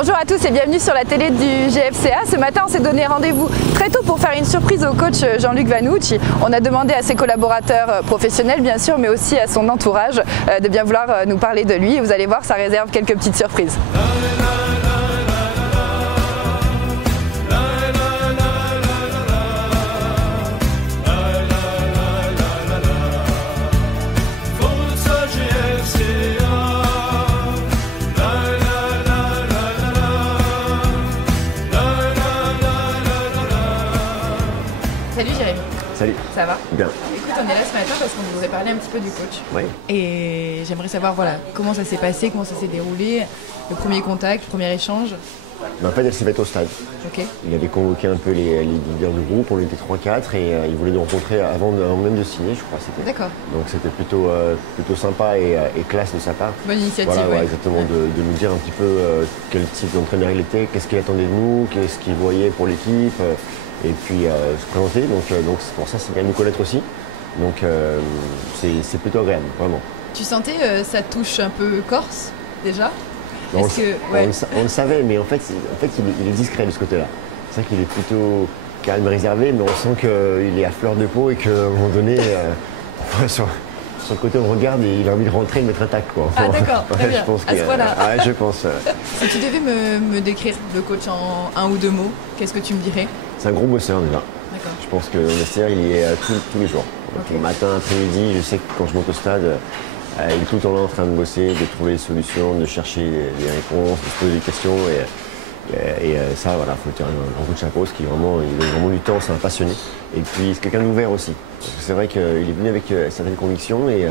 Bonjour à tous et bienvenue sur la télé du GFCA. Ce matin, on s'est donné rendez-vous très tôt pour faire une surprise au coach Jean-Luc Vanucci. On a demandé à ses collaborateurs professionnels, bien sûr, mais aussi à son entourage de bien vouloir nous parler de lui. Et vous allez voir, ça réserve quelques petites surprises. Salut Jérémy. Salut. Ça va? Bien. Écoute, on est là ce matin parce qu'on voudrait parler un petit peu du coach. Oui. Et j'aimerais savoir comment ça s'est passé, comment ça s'est déroulé, le premier contact, le premier échange. En fait, elle s'est faite au stade. Ok. Il avait convoqué un peu les leaders du groupe, on était 3-4 et il voulait nous rencontrer avant même de signer, je crois. D'accord. Donc c'était plutôt sympa et classe de sa part. Bonne initiative. Voilà, ouais. ouais, exactement, de nous dire un petit peu quel type d'entraîneur il était, qu'est-ce qu'il attendait de nous, qu'est-ce qu'il voyait pour l'équipe. Et puis se présenter, donc c'est pour ça c'est bien de nous connaître aussi. Donc c'est plutôt agréable, vraiment. Tu sentais ça touche un peu corse déjà? On le savait, mais en fait il est discret de ce côté-là. C'est vrai qu'il est plutôt calme, réservé, mais on sent qu'il est à fleur de peau et qu'à un moment donné, sur le côté on regarde et il a envie de rentrer et de mettre un tac, quoi. Ah d'accord, très bien, je pense à ce point-là. Ouais, je pense. Si tu devais me décrire le coach en un ou deux mots, qu'est-ce que tu me dirais? C'est un gros bosseur déjà. D'accord. Je pense que le vestiaire, il y est tous les jours. Okay. Le matin, après-midi, je sais que quand je monte au stade, il est tout le temps là en train de bosser, de trouver des solutions, de chercher des réponses, de se poser des questions. Et ça, voilà, il faut tirer un grand coup de chapeau, parce qu'il il a vraiment du temps, c'est un passionné. Et puis, c'est quelqu'un d'ouvert aussi. C'est vrai qu'il est venu avec certaines convictions et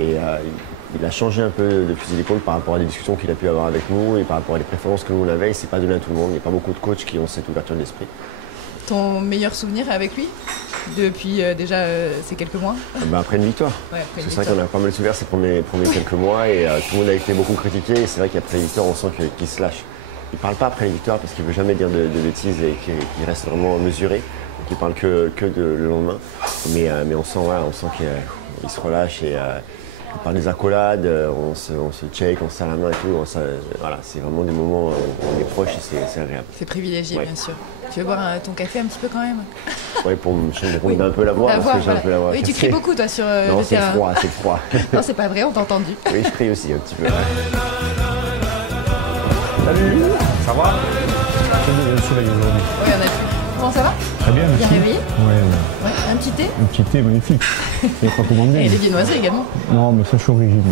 il a changé un peu de fusil d'épaule par rapport à des discussions qu'il a pu avoir avec nous et par rapport à des préférences que nous on avait. Et c'est pas donné à tout le monde. Il n'y a pas beaucoup de coachs qui ont cette ouverture d'esprit. Ton meilleur souvenir avec lui depuis déjà ces quelques mois? Après une victoire. Ouais, c'est vrai qu'on a pas mal souffert ces premiers quelques mois et tout le monde a été beaucoup critiqué. Et c'est vrai qu'après les victoires, on sent qu'il se lâche. Il ne parle pas après les victoires parce qu'il ne veut jamais dire de bêtises et qu'il reste vraiment mesuré. Donc il ne parle que le lendemain. Mais on sent qu'il se relâche et il parle des accolades, on se check, on se serre la main et tout. Voilà, c'est vraiment des moments où on est proche et c'est agréable. C'est privilégié, ouais. Bien sûr. Tu veux boire ton café un petit peu quand même? Oui, pour me changer un peu la voix. Un peu la voix. Oui, tu cries beaucoup toi sur le terrain. Non, c'est froid. Non, c'est pas vrai, on t'a entendu. Oui, je crie aussi un petit peu. Ouais. Salut, ça va? J'ai le soleil aujourd'hui. Oui, on a vu. Comment ça va? Très bien, merci. Bien réveillé? Ouais. Un petit thé? Un petit thé magnifique. Je n'ai pas commandé. Et les viennoiseries également? Non, mais ça, je suis origine.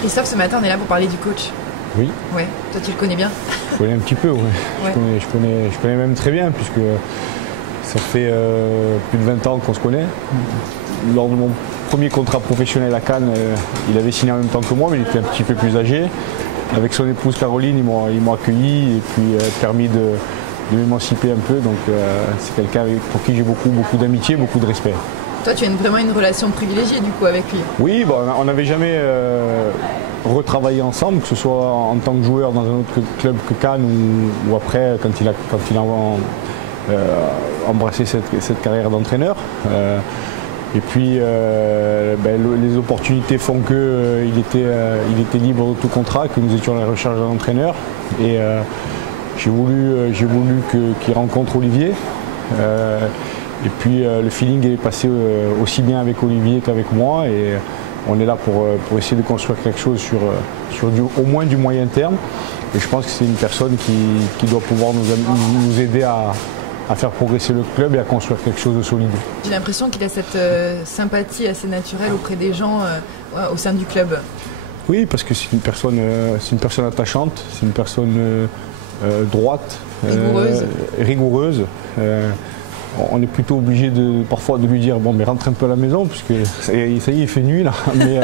Christophe, ce matin, on est là pour parler du coach. Oui. Ouais. Toi, tu le connais bien? Je connais un petit peu, ouais. Je connais même très bien, puisque ça fait plus de 20 ans qu'on se connaît. Lors de mon premier contrat professionnel à Cannes, il avait signé en même temps que moi, mais il était un petit peu plus âgé. Avec son épouse Caroline, ils m'ont accueilli et puis permis de m'émanciper un peu. Donc c'est quelqu'un pour qui j'ai beaucoup d'amitié, beaucoup de respect. Toi, tu as vraiment une relation privilégiée du coup avec lui? Oui, on n'avait jamais retravaillé ensemble, que ce soit en tant que joueur dans un autre club que Cannes ou après quand il a embrassé cette carrière d'entraîneur. Et puis les opportunités font qu'il était libre de tout contrat, que nous étions à la recherche d'un entraîneur. Et j'ai voulu qu'il rencontre Olivier. Et puis le feeling est passé aussi bien avec Olivier qu'avec moi. Et on est là pour essayer de construire quelque chose sur au moins du moyen terme. Et je pense que c'est une personne qui doit pouvoir nous aider à faire progresser le club et à construire quelque chose de solide. J'ai l'impression qu'il a cette sympathie assez naturelle auprès des gens au sein du club. Oui, parce que c'est une personne attachante, c'est une personne droite, rigoureuse. On est plutôt obligé parfois de lui dire bon mais rentre un peu à la maison puisque ça y est il fait nuit là. Mais,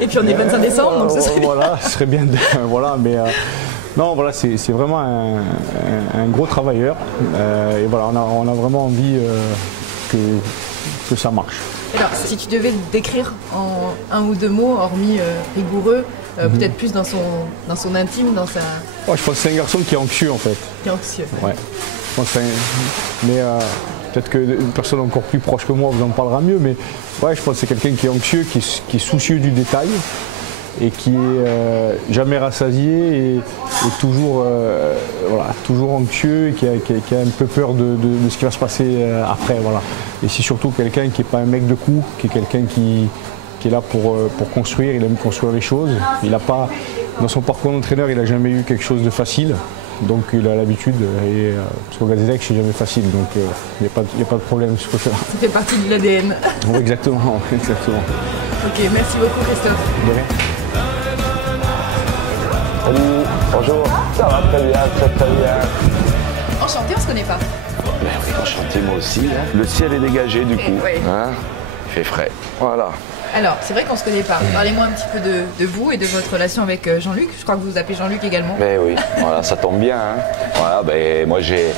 et puis on est 25 décembre donc voilà, ce serait bien voilà mais. Non, voilà, c'est vraiment un gros travailleur et voilà, on a vraiment envie que ça marche. Alors, si tu devais le décrire en un ou deux mots, hormis rigoureux, peut-être plus dans son intime, dans sa... Ouais, je pense que c'est un garçon qui est anxieux en fait. Qui est anxieux. Ouais. Je pense que mais peut-être qu'une personne encore plus proche que moi vous en parlera mieux, mais ouais, je pense que c'est quelqu'un qui est anxieux, qui est soucieux du détail. et qui est jamais rassasié et toujours, voilà, toujours anxieux et qui a un peu peur de ce qui va se passer après. Voilà. Et c'est surtout quelqu'un qui n'est pas un mec de coups, qui est quelqu'un qui est là pour construire, il aime construire les choses. Il a pas, dans son parcours d'entraîneur, il n'a jamais eu quelque chose de facile. Donc il a l'habitude, parce qu'au Gazélec c'est jamais facile, donc il n'y a pas de problème sur ce côté-là. Ça fait partie de l'ADN. Oui, exactement, exactement. Ok, merci beaucoup Christophe. De rien. Salut, bonjour, ça va très bien, très bien. Enchanté, on se connaît pas. Ben oui, enchanté moi aussi. Hein. Le ciel est dégagé du coup, oui. hein, il fait frais, voilà. Alors, c'est vrai qu'on se connaît pas. Parlez-moi un petit peu de vous et de votre relation avec Jean-Luc. Je crois que vous vous appelez Jean-Luc également. Ben oui, voilà, ça tombe bien. Hein. Voilà, ben moi j'ai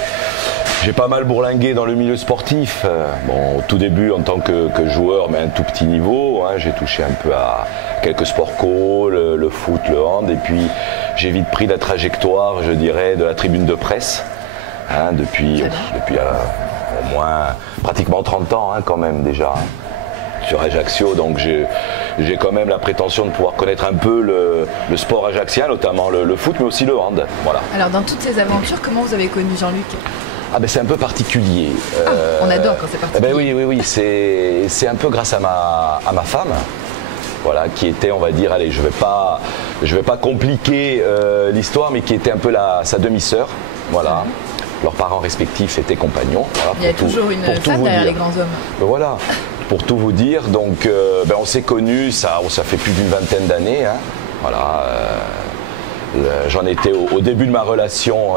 pas mal bourlingué dans le milieu sportif. Bon, au tout début en tant que joueur, mais à un tout petit niveau. Hein, j'ai touché un peu à quelques sports co, le foot, le hand, et puis j'ai vite pris la trajectoire, je dirais, de la tribune de presse. Hein, depuis au moins pratiquement 30 ans hein, quand même déjà. Hein. Sur Ajaccio, donc j'ai quand même la prétention de pouvoir connaître un peu le sport ajaccien, notamment le foot, mais aussi le hand. Voilà. Alors dans toutes ces aventures, comment vous avez connu Jean-Luc? Ah ben c'est un peu particulier. On adore quand c'est particulier. Ben oui, c'est un peu grâce à ma femme, voilà, qui était, on va dire, allez, je vais pas compliquer l'histoire, mais qui était un peu sa demi-sœur, voilà. Leurs parents respectifs étaient compagnons. Voilà, il y a toujours une femme derrière les grands hommes. Voilà. Pour tout vous dire, donc on s'est connus, ça fait plus d'une vingtaine d'années. Hein. Voilà, j'en étais au début de ma relation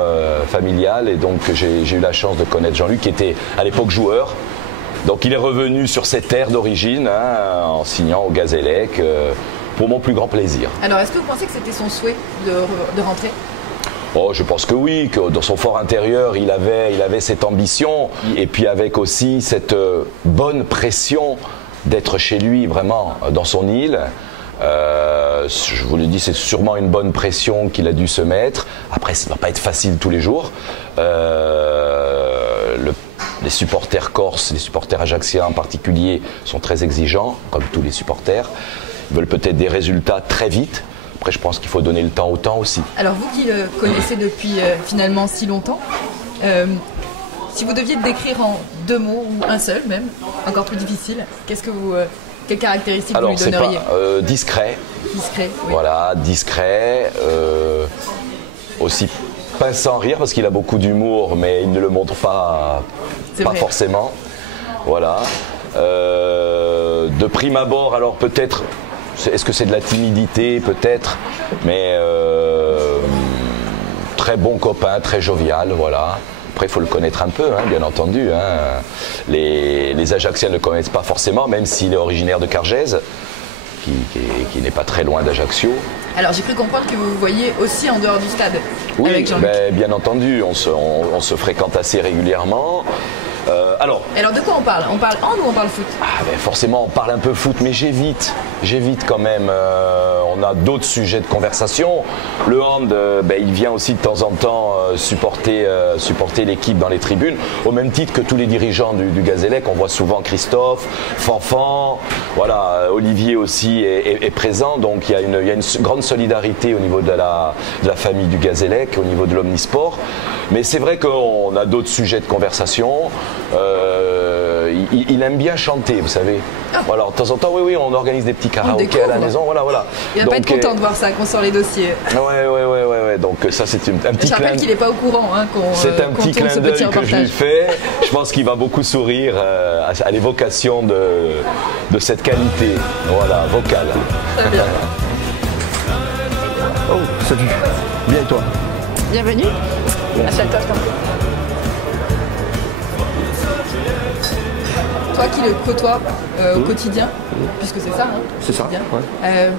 familiale et donc j'ai eu la chance de connaître Jean-Luc qui était à l'époque joueur. Donc il est revenu sur ses terres d'origine hein, en signant au Gazélec pour mon plus grand plaisir. Alors est-ce que vous pensez que c'était son souhait de rentrer ? Oh, je pense que oui, que dans son fort intérieur, il avait cette ambition et puis avec aussi cette bonne pression d'être chez lui, vraiment, dans son île. Je vous le dis, c'est sûrement une bonne pression qu'il a dû se mettre. Après, ça ne va pas être facile tous les jours. Les supporters corses, les supporters ajacciens en particulier, sont très exigeants, comme tous les supporters. Ils veulent peut-être des résultats très vite. Après, je pense qu'il faut donner le temps au temps aussi. Alors, vous qui le connaissez depuis finalement si longtemps, si vous deviez le décrire en 2 mots, ou un seul même, encore plus difficile, quelles caractéristiques vous lui donneriez ? Alors, discret. Discret, oui. Voilà, discret. Aussi pince sans rire, parce qu'il a beaucoup d'humour, mais il ne le montre pas forcément. Voilà. De prime abord, alors peut-être... Est-ce que c'est de la timidité peut-être, mais très bon copain, très jovial, voilà. Après, il faut le connaître un peu, hein, bien entendu. Hein. Les Ajacciens ne le connaissent pas forcément, même s'il est originaire de Cargèse, qui n'est pas très loin d'Ajaccio. Alors, j'ai cru comprendre que vous vous voyez aussi en dehors du stade avec Jean-Luc. Oui, bien entendu, on se fréquente assez régulièrement. Alors de quoi on parle ? On parle hand ou on parle foot ? Forcément, on parle un peu foot, mais j'évite quand même. On a d'autres sujets de conversation. Le hand, il vient aussi de temps en temps supporter l'équipe dans les tribunes, au même titre que tous les dirigeants du Gazélec. On voit souvent Christophe, Fanfan, voilà, Olivier aussi est présent. Donc il y a une grande solidarité au niveau de la famille du Gazélec, au niveau de l'Omnisport. Mais c'est vrai qu'on a d'autres sujets de conversation. Il aime bien chanter, vous savez. Voilà, de temps en temps, oui, on organise des petits karaokés à la maison. Voilà. Il va pas être content de voir ça, qu'on sort les dossiers. Ouais. Donc ça, c'est un petit clin d'œil. Je rappelle qu'il n'est pas au courant c'est un petit clin d'œil que je lui fais. Je pense qu'il va beaucoup sourire à l'évocation de cette qualité, voilà, vocale. Très bien. Oh, salut. Bien et toi? Bienvenue. Achète-toi, je t'en prie. Toi qui le côtoies au quotidien, puisque c'est ça, hein, c'est ça. Ouais.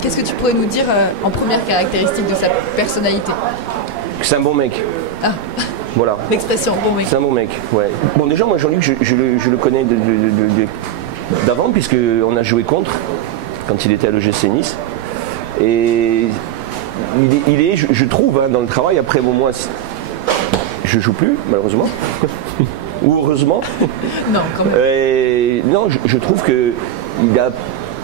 Qu'est-ce que tu pourrais nous dire en première caractéristique de sa personnalité? C'est un bon mec. Ah. Voilà. L'expression bon mec. C'est un bon mec, ouais. Bon, déjà, moi, Jean-Luc, je le connais d'avant, puisqu'on a joué contre quand il était à l'EGC Nice. Et il est je trouve, hein, dans le travail, après, bon, moi, je joue plus, malheureusement. Ou heureusement. Non, quand même. Non, je trouve qu'il a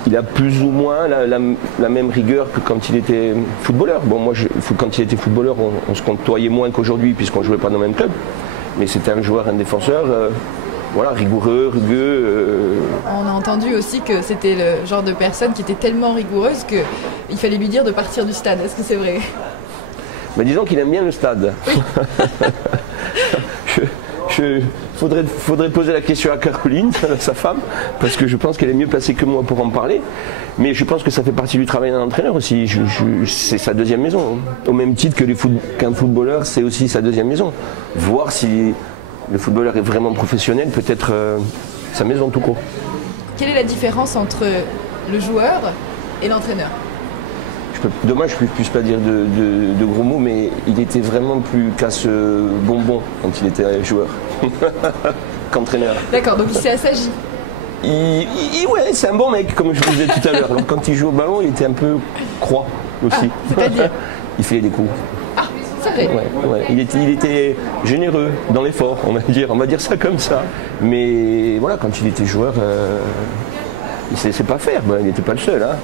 il a plus ou moins la même rigueur que quand il était footballeur. Bon, moi, quand il était footballeur, on se côtoyait moins qu'aujourd'hui puisqu'on ne jouait pas dans le même club. Mais c'était un joueur, un défenseur, voilà, rigoureux, rugueux. On a entendu aussi que c'était le genre de personne qui était tellement rigoureuse qu'il fallait lui dire de partir du stade. Est-ce que c'est vrai? Mais disons qu'il aime bien le stade. Oui. Faudrait poser la question à Caroline, sa femme, parce que je pense qu'elle est mieux placée que moi pour en parler. Mais je pense que ça fait partie du travail d'un entraîneur aussi. C'est sa deuxième maison. Au même titre qu'un footballeur, c'est aussi sa deuxième maison. Voir si le footballeur est vraiment professionnel, peut-être sa maison tout court. Quelle est la différence entre le joueur et l'entraîneur? Dommage que je ne puisse pas dire de gros mots, mais il était vraiment plus casse-bonbon quand il était joueur qu'entraîneur. D'accord, donc il s'est assagi. Ouais, c'est un bon mec, comme je vous disais tout à l'heure. Donc quand il joue au ballon, il était un peu croix aussi. C'est-à-dire? Il filait des coups. Ah, c'est vrai. Ouais. Il était généreux dans l'effort, on va dire ça comme ça. Mais voilà, quand il était joueur, il ne sait pas faire. Il n'était pas le seul, hein,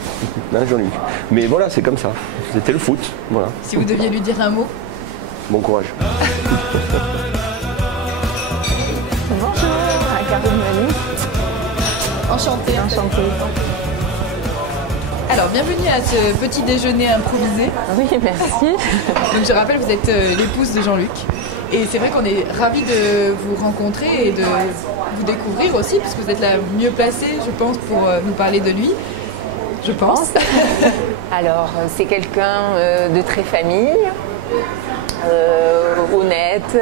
Jean-Luc. Mais voilà, c'est comme ça. C'était le foot. Voilà. Si vous deviez lui dire un mot? Bon courage. Bonjour, Caroline Manu. Enchantée. Alors, bienvenue à ce petit déjeuner improvisé. Oui, merci. Donc, je rappelle, vous êtes l'épouse de Jean-Luc. Et c'est vrai qu'on est ravis de vous rencontrer et de vous découvrir aussi, puisque vous êtes la mieux placée, je pense, pour nous parler de lui. Je pense. Alors, c'est quelqu'un de très famille, honnête,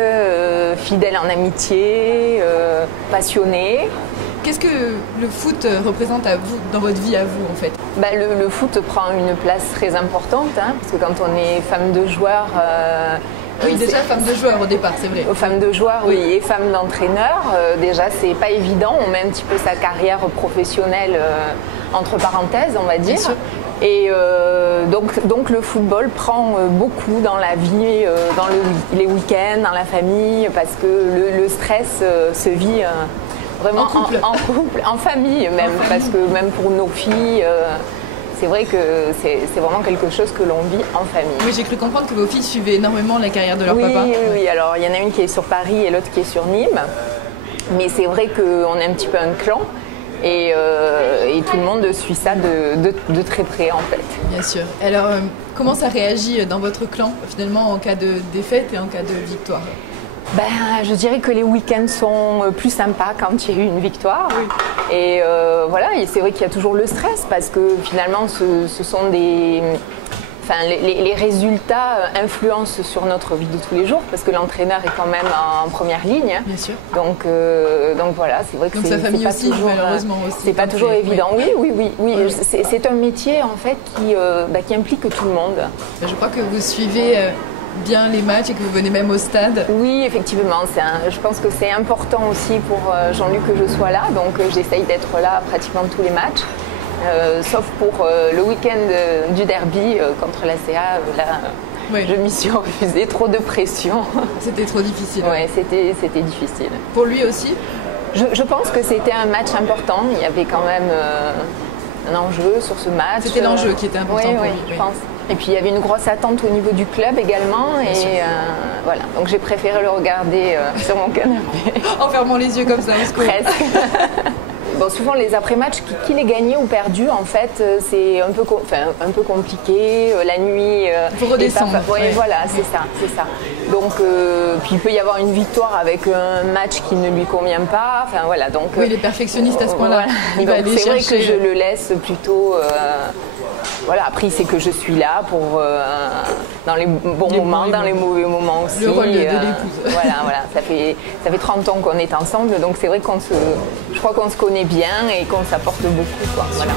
fidèle en amitié, passionné. Qu'est-ce que le foot représente à vous, dans votre vie à vous, en fait? Le foot prend une place très importante, hein, parce que quand on est femme de joueur... Oui, déjà femme de joueur au départ, c'est vrai. Femme de joueur, oui, et femme d'entraîneur. Déjà, c'est pas évident. On met un petit peu sa carrière professionnelle entre parenthèses, on va dire. Et donc le football prend beaucoup dans la vie, dans les week-ends, dans la famille, parce que le stress se vit vraiment en couple, en famille même, parce que même pour nos filles. C'est vrai que c'est vraiment quelque chose que l'on vit en famille. Oui, j'ai cru comprendre que vos filles suivaient énormément la carrière de leur papa. Oui, alors il y en a une qui est sur Paris et l'autre qui est sur Nîmes. Mais c'est vrai qu'on est un petit peu un clan et tout le monde suit ça de très près en fait. Bien sûr. Alors, comment ça réagit dans votre clan finalement en cas de défaite et en cas de victoire? Je dirais que les week-ends sont plus sympas quand il y a eu une victoire. Oui. Et voilà, et c'est vrai qu'il y a toujours le stress parce que finalement ce sont des... Enfin, les résultats influencent sur notre vie de tous les jours parce que l'entraîneur est quand même en première ligne. Bien sûr. Donc voilà, c'est vrai que donc c'est sa famille pas aussi, toujours, malheureusement aussi. C'est pas toujours évident. Oui. Oui. C'est un métier en fait qui implique tout le monde. Je crois que vous suivez bien les matchs et que vous venez même au stade. Oui, effectivement. Je pense que c'est important aussi pour Jean-Luc que je sois là. Donc j'essaye d'être là pratiquement tous les matchs. Sauf pour le week-end du derby contre la CA, je m'y suis refusée, trop de pression. C'était trop difficile. Oui, c'était difficile. Pour lui aussi? Je pense que c'était un match important, il y avait quand même un enjeu sur ce match. C'était l'enjeu qui était important pour lui. Je pense. Et puis il y avait une grosse attente au niveau du club également, voilà. Donc j'ai préféré le regarder sur mon canapé. En fermant les yeux comme ça, au secours. Presque. Bon, souvent les après-matchs, qui les gagnait ou perdu, en fait, c'est un peu compliqué. La nuit. Il faut redescendre. Voilà, c'est ça. Donc, puis il peut y avoir une victoire avec un match qui ne lui convient pas. Enfin voilà. Donc. Oui, il est perfectionniste à ce point-là. Voilà. C'est vrai que je le laisse plutôt. Voilà, après, c'est que je suis là pour dans les bons moments, dans les mauvais moments aussi. Le rôle de l'épouse. Voilà, ça fait 30 ans qu'on est ensemble, donc c'est vrai je crois qu'on se connaît bien et qu'on s'apporte beaucoup, quoi. Voilà.